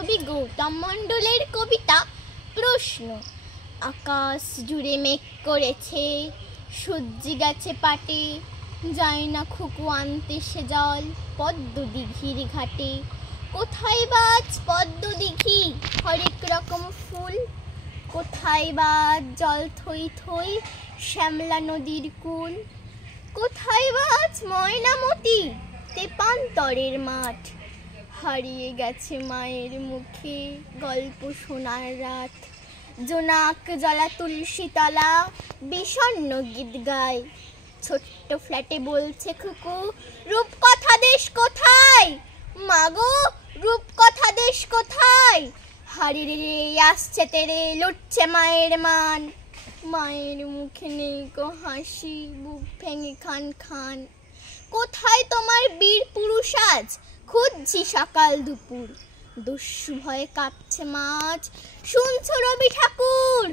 কবি গৌতম মণ্ডলের কবিতা প্রশ্ন। আকাশ জুড়ে মেঘ করেছে, সূর্যি গেছে পাটে, যায় না খুকু আনতে সে জল পদ্ম দিঘির ঘাটে। কোথায় বা আজ পদ্ম দিঘি হরেক রকম ফুল, কোথায় বা আজ জল থই থই শ্যামলা নদীর কুল, কোথায় বা আজ ময়নামতি তেপান্তরের মাঠ। হারিয়ে গেছে মায়ের মুখে গল্প শোনার রাত, জোনাক জ্বলা তুলসী তলা বিষণ্ণ গীত গায়। ছোট্ট ফ্ল্যাটে বলছে খুকু, রূপকথা দেশ কোথায়, মাগো রূপকথা দেশ কোথায়। হারি রে আসছে তেরে লুটছে মায়ের মান, মায়ের মুখে নেই গো হাসি, বুক ভেঙে খান খান। কোথায় তোমার বীর পুরুষ আজ, খুঁজছি সকাল দুপুর, দস্যু ভয়ে কাঁপছে মাছ, শুনছো রবি ঠাকুর